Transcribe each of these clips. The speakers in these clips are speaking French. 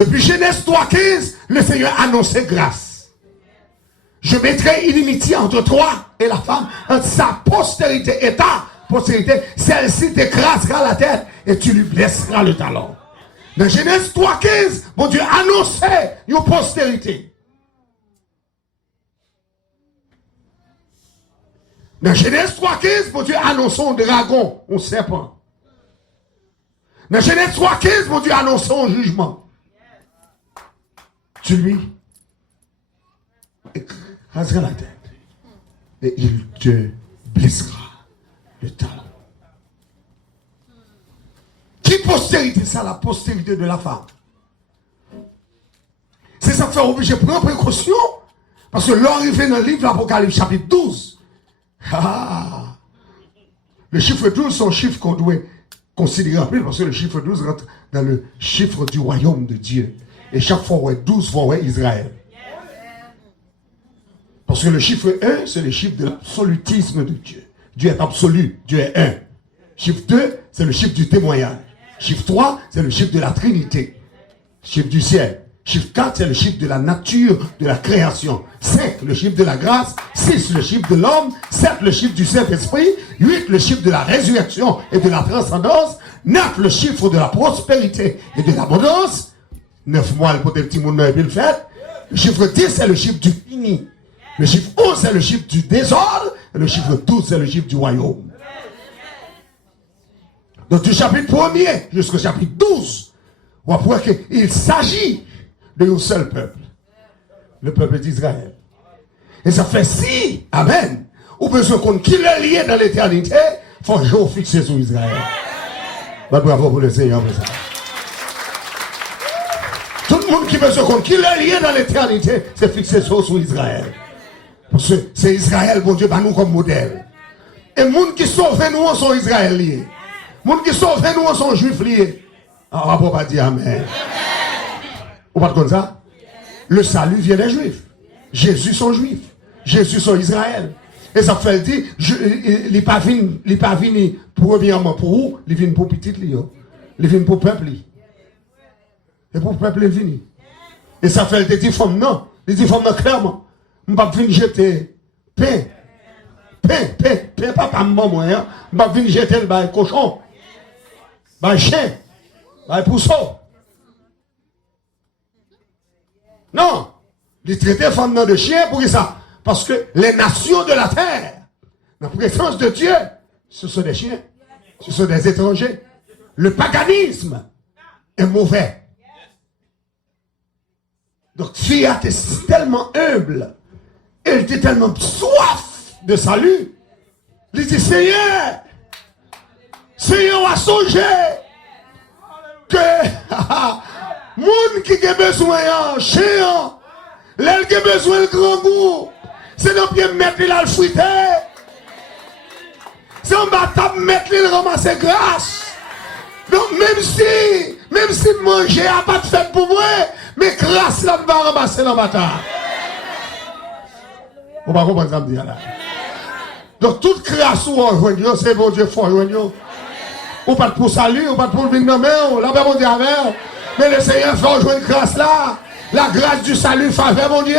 Depuis Genèse 3,15, le Seigneur a annoncé grâce. Je mettrai inimitié entre toi et la femme, entre sa postérité et ta postérité. Celle-ci t'écrasera la tête et tu lui blesseras le talon. Dans Genèse 3,15, mon Dieu annonçait une postérité. Dans Genèse 3,15, mon Dieu annonçait un dragon, un serpent. Dans Genèse 3,15, mon Dieu annonçait un jugement. Tu lui écraseras la tête et il te blessera le talon. Qui postérité? Ça, la postérité de la femme. C'est ça qui fait obligé de prendre précaution, parce que l'arrivée dans le livre d'Apocalypse chapitre 12, le chiffre 12, c'est un chiffre qu'on doit considérer parce que le chiffre 12 rentre dans le chiffre du royaume de Dieu. Et chaque fois, ouais, 12 fois, ouais, Israël. Parce que le chiffre 1, c'est le chiffre de l'absolutisme de Dieu. Dieu est absolu, Dieu est un. Chiffre 2, c'est le chiffre du témoignage. Chiffre 3, c'est le chiffre de la Trinité. Chiffre du ciel. Chiffre 4, c'est le chiffre de la nature, de la création. 5, le chiffre de la grâce. 6, le chiffre de l'homme. 7, le chiffre du Saint-Esprit. 8, le chiffre de la résurrection et de la transcendance. 9, le chiffre de la prospérité et de l'abondance. 9 mois pour des petits monde et puis le fait. Le chiffre 10, c'est le chiffre du fini. Le chiffre 11, c'est le chiffre du désordre. Et le chiffre 12, c'est le chiffre du royaume. Donc du chapitre 1er jusqu'au chapitre 12, on va voir qu'il s'agit d'un seul peuple. Le peuple d'Israël. Et ça fait si, amen, ou besoin qu'on qui le lié dans l'éternité, il faut toujours fixer sur Israël. Ben, bravo pour le Seigneur pour ça. Tout le monde qui veut se compte qui est lié dans l'éternité, c'est fixé sur Israël. Parce que c'est Israël, bon Dieu, bah nous comme modèle. Et les gens qui sauvent nous sont Israël liés. Les gens qui sauvent nous sont juifs liés. On ne va pas dire amen. Vous pas comme ça? Le salut vient des juifs. Jésus sont juifs. Jésus sont Israël. Et ça fait dire, il n'est pas venu premièrement pour vous, il vient pour petit Lio. Il vient pour le peuple. Et pour le peuple est venu. Et ça fait des femmes non. Les dit femmes non clairement. Je ne vais pas venir jeter pain, pas maman, hein. Je ne vais pas venir jeter le cochon, le chien, le pousseau. Non. Ils traitent les femmes de chien pour ça. Parce que les nations de la terre, la présence de Dieu, ce sont des chiens, ce sont des étrangers. Le paganisme est mauvais. Donc, Fiat est tellement humble, elle était tellement soif de salut. Il dit, Seigneur, a songé que moun qui a besoin de chien, l'elle qui a besoin de grand goût, c'est dans pied mettre là le fruité. C'est en bas table mettre le ramasser grâce. Donc même si manger n'a pas de fait pour moi, mais grâce là va ramasser dans ma table. On va comprendre ça me dire là. Donc toute grâce ou on joue, c'est bon Dieu fort joue. Ou pas pour salut, ou pas pour venir dans main, là bon Dieu avec. Mais le Seigneur fait jouer une grâce là. La grâce du salut faveur mon Dieu.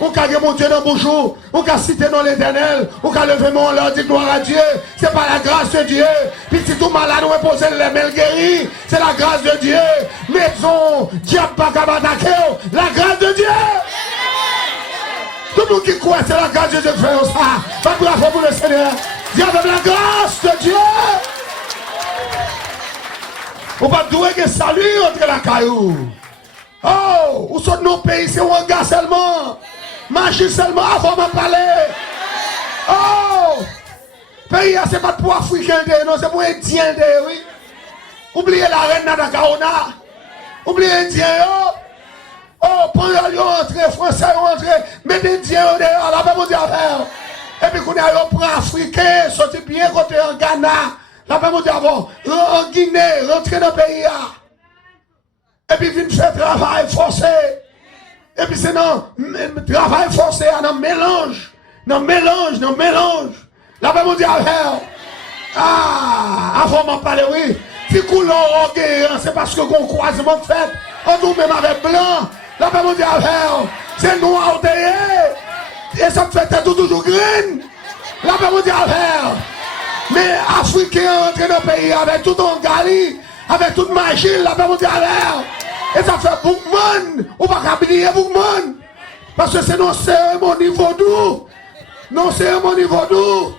Ou qu'à mon Dieu dans mon jour, ou qu'à citer dans l'éternel, ou qu'à lever mon leur dit gloire à Dieu. C'est pas la grâce de Dieu. Puis si tout malade, on poser les mains guéris. C'est la grâce de Dieu. Maison, diable pas qu'à m'attaquer. La grâce de Dieu. Tout le monde qui croit, c'est la grâce de Dieu qui fait ça. Pas bravo pour le Seigneur. Dieu avec la grâce de Dieu. On va douer que salut entre la caillou. Oh, où sont nos pays, c'est un gars seulement. Marcher seulement avant de parler. Oh, pays, c'est pas pour Africain, non, c'est pour Indien, oui. Oubliez la reine Nadakaona. Oubliez Indien, oh, pour y entrer, Français entrer, mettez Indien dehors, là, pas vous dire faire. Et puis, qu'on a pris Africain, sorti bien côté en Ghana, là, pas vous dire avant, en Guinée, rentrer dans le pays, là. Et puis, vient faire travail forcé. Et puis, c'est non, travail forcé, non mélange. Non mélange. Là, va vous dire, avant de parler, oui. Si couleur, c'est parce que qu'on croisement fait. On nous même avec blanc. La paix mondiale c'est noir et ça me fait toujours green. La paix mondiale mais Africains rentrent dans le pays avec tout en Gali, avec toute magie, la paix mondiale et ça fait beaucoup de monde. On va pas oublier beaucoup de monde. Parce que c'est nos cérémonies vaudou. Nos cérémonies vaudou.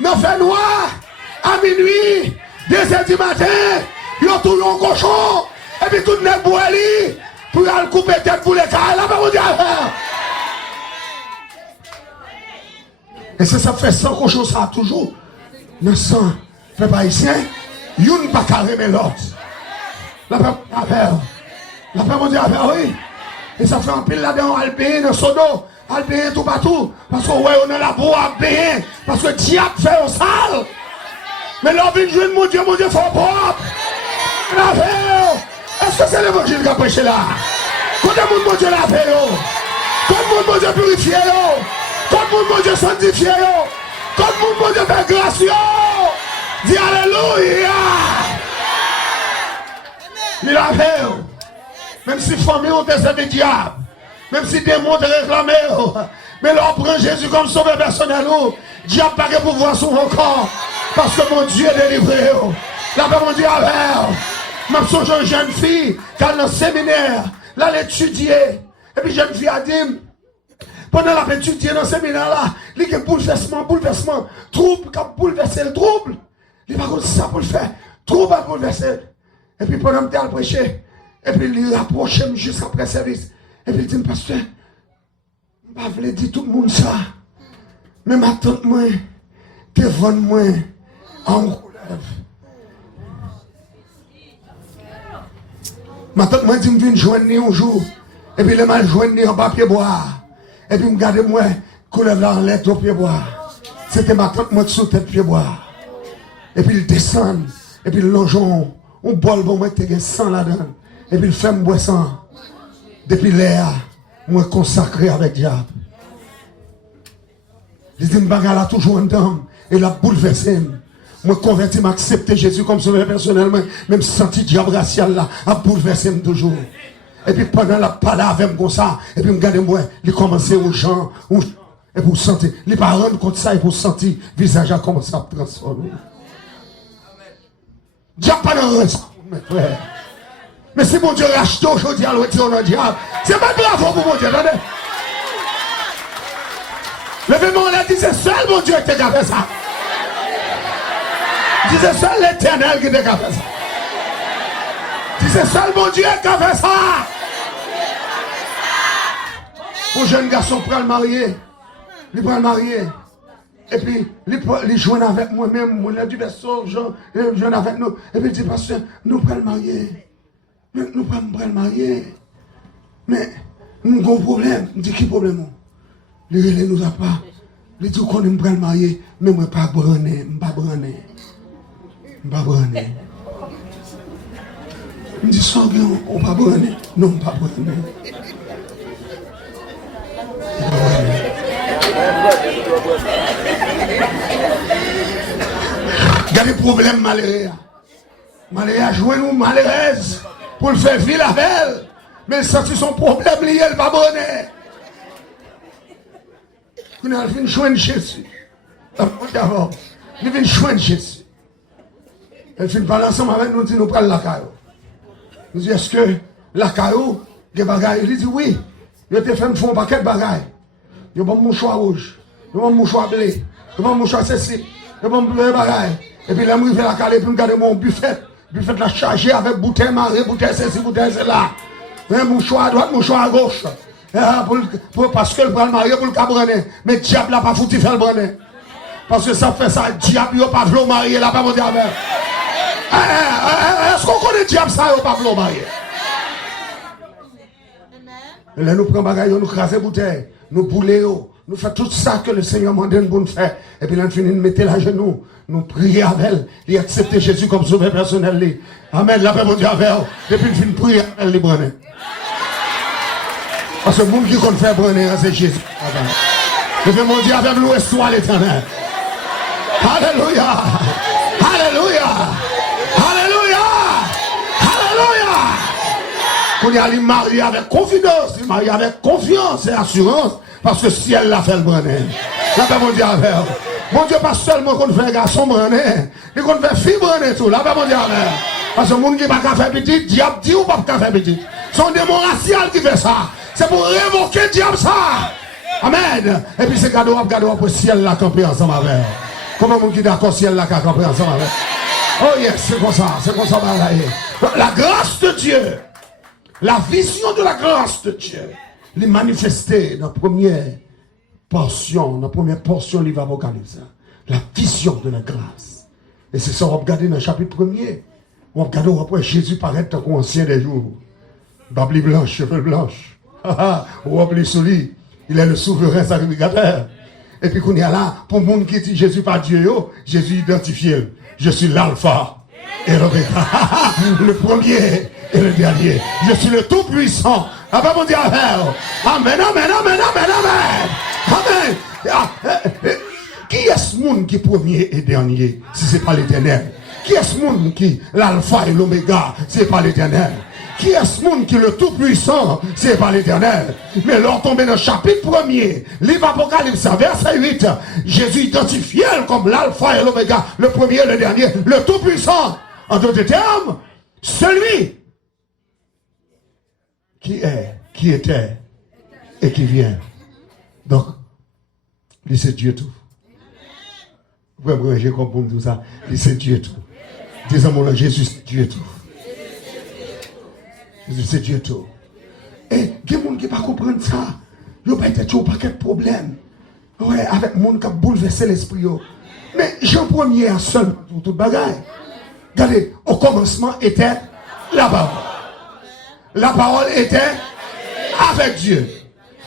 Nos fait noir à minuit, 2h du matin, ils ont tout un cochon. Et puis tout le monde boit pour aller couper tête pour les cas. La paix mondiale. Et ça fait 100 cochons, ça toujours. 900 fait pas ici. Youn pas carré mais l'autre. La paix mondiale, oui. Et ça fait un pile là-dedans, Alpéen, dans Sodo, Alpéen tout partout. Parce que ouais, on est là pour Alpéen. Parce que le diable fait un sale. Mais là, on vient jouer mon Dieu, faut propre. Est-ce que c'est l'évangile qui a prêché là? Quand le monde, mon Dieu, l'a fait, quand le monde, mon Dieu, purifié, quand le monde, mon Dieu, sanctifié, quand le monde, mon Dieu, fait grâce, dis Alléluia. Il a fait. Même si famille ont des diable, même si des démons te réclamé, mais là on prend Jésus comme sauveur personnel, diable pas de pouvoir sur mon corps, parce que mon Dieu est délivré. La paix mon Dieu avec. Même si une jeune fille qui a dans le séminaire, là l'étudier, et puis jeune fille a dit, pendant la étudier dans le séminaire là, il y a un bouleversement, trouble, qui a bouleversé le trouble, il n'y a pas ça pour le faire, trouble à bouleverser. Et puis pendant que tu as prêché, et puis il rapproche juste après service. Et puis il dit, pasteur, je ne vais pas dire tout le monde ça. Mais ma tante, moi, devant moi, en relève. Ma tante, moi, dit, je viens joindre un jour. Et puis il m'a joindre en papier bois. Et puis me garde moi, coulève là en lettre au pied bois. C'était ma tante, moi, sous tête pied bois. Et puis il descend. Et puis le longeon, on bol bon, moi, tu as 100 là-dedans. Et puis il fait me boire sang. Depuis l'air, moi consacré avec diable. Il dit, bagarre là toujours un dame. Et la bouleversé. Moi converti, m'accepter Jésus comme sauveur personnellement. Même senti diable racial là, a bouleversé toujours. Et puis pendant la parole avec moi comme ça, et puis me garde moi, il commençait aux gens, et pour sentir. Il pas rendre compte ça et pour sentir, le visage a commencé à transformer. Diable pas dans le mes frères. Mais si mon Dieu rachète aujourd'hui à l'autre dans le diable, c'est pas bravo pour mon Dieu, attendez. Levez-moi, on a dit, c'est seul mon Dieu qui a fait ça. Dis c'est seul l'Éternel qui a fait ça. Dis c'est seul mon Dieu qui a fait ça. Mon jeune garçon prend le marier. Il prend le marier. Et puis, il joue avec moi-même, mon du berceau, il joue avec nous. Et puis il dit, pasteur, nous prenons le marier. Nous prenons le marier. Mais, nous avons un problème. Il dit, qui problème? Il ne nous a pas. Il dit, qu'on nous prend le marier, mais moi, pas branner, pas branner. Pas branner. Il dit, sans bien, on pas branner. Non, pas branner. Il y a des problèmes malheureux. Malheureux, jouer nous malheureuse pour le faire vivre la belle. Mais ça, c'est son problème lié, elle va bonner. Il vient joindre Jésus. D'abord, il vient joindre Jésus. Elle vient parler ensemble avec nous, dit nous prenons la caillou. Nous dit, est-ce que la caillou, il y a des bagailles? Il dit oui. Il a fait un paquet de bagailles. Il y a un mouchoir rouge, il y a un mouchoir blé, il y a un mouchoir ceci, il y a un bagaille. Et puis, là, je vais la caler, puis je regarde mon buffet. Buffet la chargé avec bouteille marée, bouteille ceci, bouteille cela. Un mouchoir à droite, mouchoir à gauche. Parce que le bras marié pour le cabrener. Mais le diable n'a pas foutu faire le brener. Parce que ça fait ça, le diable n'a pas voulu marier, là, pas mon diable. Est-ce qu'on connaît le diable, ça, il n'a pas voulu marier? Et là, nous prenons bagaille, nous crasons bouteille, nous boulons, nous faisons tout ça que le Seigneur m'a donné pour nous faire. Et puis là, nous finissons de mettre la genou, nous prions avec elle, et accepter Jésus comme sauveur personnel. Amen, la paix mon Dieu avec elle. Et puis nous finissons de prier avec elle, les brûler. Parce que le monde qui compte faire brûler, c'est Jésus. Et puis mon Dieu avec l'ouest soit l'éternel. Alléluia! Alléluia! Alléluia! Alléluia! Qu'on y a les mariés avec confidence, les mariés avec confiance et assurance, parce que si elle l'a fait le branner. Là, ben, mon Dieu, avec. Mon Dieu, pas seulement qu'on fait un garçon branner, mais qu'on fait fille branner tout. Là, ben, mon Dieu, avec. Parce que le monde qui n'a pas faire petit, diable dit ou pas faire petit. C'est un démon racial qui fait ça. C'est pour révoquer le diable ça. Amen. Et puis c'est cadeau pour le ciel là camper ensemble avec. Comment le monde qui est d'accord ciel là camper ensemble avec. Oh yes, c'est comme ça la grâce de Dieu, la vision de la grâce de Dieu, les manifester dans la première portion du livre Apocalypse. La vision de la grâce. Et c'est ça, on va regarder dans le chapitre 1er. On va regarder après Jésus paraître comme ancien des jours. Babli blanche, cheveux blanches. On va oublier sur lui. Il est le souverain sacrificateur. Et puis qu'on est là, pour le monde qui dit Jésus pas Dieu, Jésus identifié. Je suis l'alpha et l'oméga. Le premier et le dernier. Je suis le tout-puissant. Ah ben mon Dieu, amen, amen, amen, amen, amen. Amen. Qui est ce monde qui est premier et dernier, si ce n'est pas l'Éternel? Qui est ce monde qui l'alpha et l'oméga, si ce n'est pas l'Éternel? Qui est ce monde qui est le tout-puissant, si ce n'est pas l'Éternel? Mais lors tomber dans le chapitre 1er, livre Apocalypse, verset 8, Jésus identifié comme l'alpha et l'oméga, le premier et le dernier, le tout-puissant. En d'autres termes, celui qui est, qui était et qui vient. Donc, lui c'est Dieu tout. Vous pouvez j'ai compris tout ça. Lui c'est Dieu tout. Disons-moi Jésus c'est Dieu tout. Jésus c'est Dieu tout. Et il y a des gens qui ne comprennent pas ça. Il n'y a pas de problème. Ouais, avec des gens qui ont bouleversé l'esprit. Mais Jean 1er a seul pour toute bagaille. Regardez, au commencement était la parole. La parole était avec Dieu.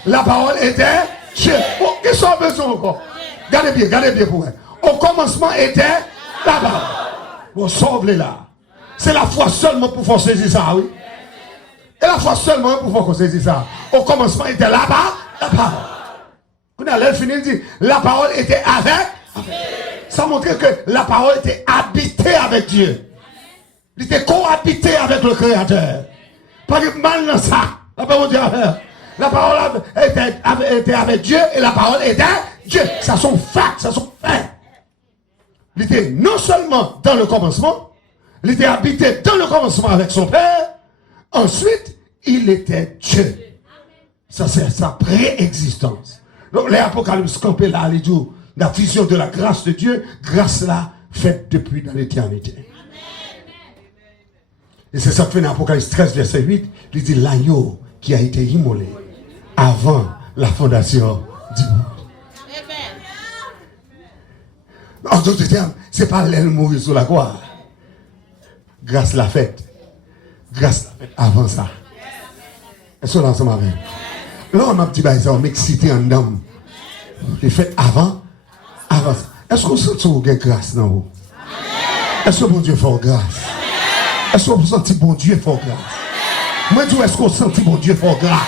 La parole était Dieu. Oh, qui sont besoin encore? Regardez bien pour elle. Au commencement était la parole. Bon, sauve-les là. C'est la foi seulement pour faire saisir ça, oui. Et la foi seulement pour faire saisir ça. Au commencement était là-bas, la parole. Quand elle a fini, il dit, la parole était avec. Ça montrait que la parole était habitée avec Dieu. Il était cohabité avec le Créateur. Pas de mal dans ça. La parole était avec Dieu et la parole était Dieu. Ça sont faits, ça sont faits. Il était non seulement dans le commencement, il était habité dans le commencement avec son Père. Ensuite, il était Dieu. Ça, c'est sa préexistence. Donc, l'Apocalypse campé là, il dit, la vision de la grâce de Dieu, grâce là, faite depuis dans l'éternité. Et c'est ça que fait dans l'Apocalypse 13, verset 8, il dit l'agneau qui a été immolé avant la fondation du monde. En d'autres termes, ce n'est pas l'aile mourir sur la croix. Grâce la fête. Grâce la fête avant ça. Est-ce qu'on est ensemble avec? Là, on a un petit bail, ça, on m'excite en dame. Les fêtes avant ça. Est-ce qu'on sent que vous grâce dans vous? Est-ce que bon Dieu fait grâce? Est-ce qu'on sent bon Dieu fait grâce? Moi, je dis, est-ce qu'on sent bon Dieu fait grâce?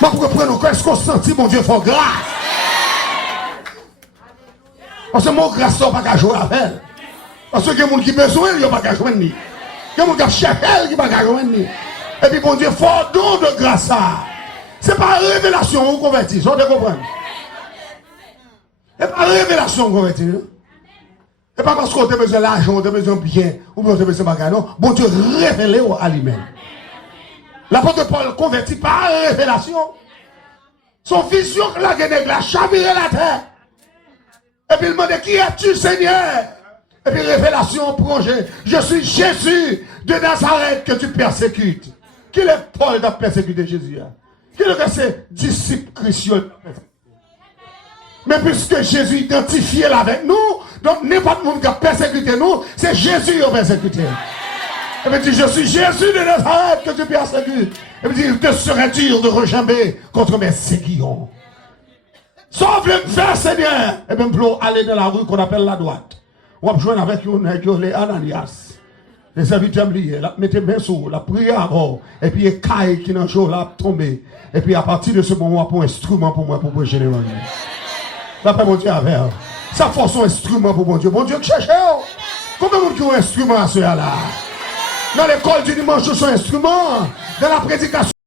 Moi, pour reprendre encore, est-ce qu'on sent bon Dieu fait grâce? Parce que mon grâce, ça n'a pas qu'à jouer avec elle. Parce que les gens qui ont besoin, ils n'ont pas qu'à jouer avec elle. Les gens qui ont cherché elle, qui n'ont pas qu'à jouer avec elle. Et puis, bon Dieu, fort don de grâce. Ce n'est pas révélation ou convertir. Ça, vous comprenez? Ce n'est pas révélation ou convertir. Ce n'est pas parce qu'on a besoin d'argent, on a besoin de bien, ou on a besoin de bagage. Non, bon Dieu, révélé à lui-même. L'apôtre Paul convertit par révélation. Son vision, la guenègue, la chaviré la terre. Et puis il demande, qui es-tu, Seigneur? Et puis révélation plongée. Je suis Jésus de Nazareth que tu persécutes. Qui est Paul qui persécuté Jésus? Qui est ses disciples chrétiens? Mais puisque Jésus identifié là avec nous, donc n'importe qui a persécuté nous, c'est Jésus qui a persécuté. Et puis dit, je suis Jésus de Nazareth que tu persécutes. Et puis dit, il te serait dur de rejamber contre mes séquillons. Sauf le faire, Seigneur. Et même pour aller dans la rue qu'on appelle la droite. On va joindre avec les Ananias. Les serviteurs liés, mettez bien sous, la prière avant. Et puis il y a Caille qui dans le jour là tombé. Et puis à partir de ce moment, pour un instrument pour moi pour prêcher l'évangile. D'après mon Dieu avec. Ça force un instrument pour mon Dieu. Mon Dieu cherche. Combien de gens qui ont un instrument à ce là? Dans l'école du dimanche, son instrument. Dans la prédication.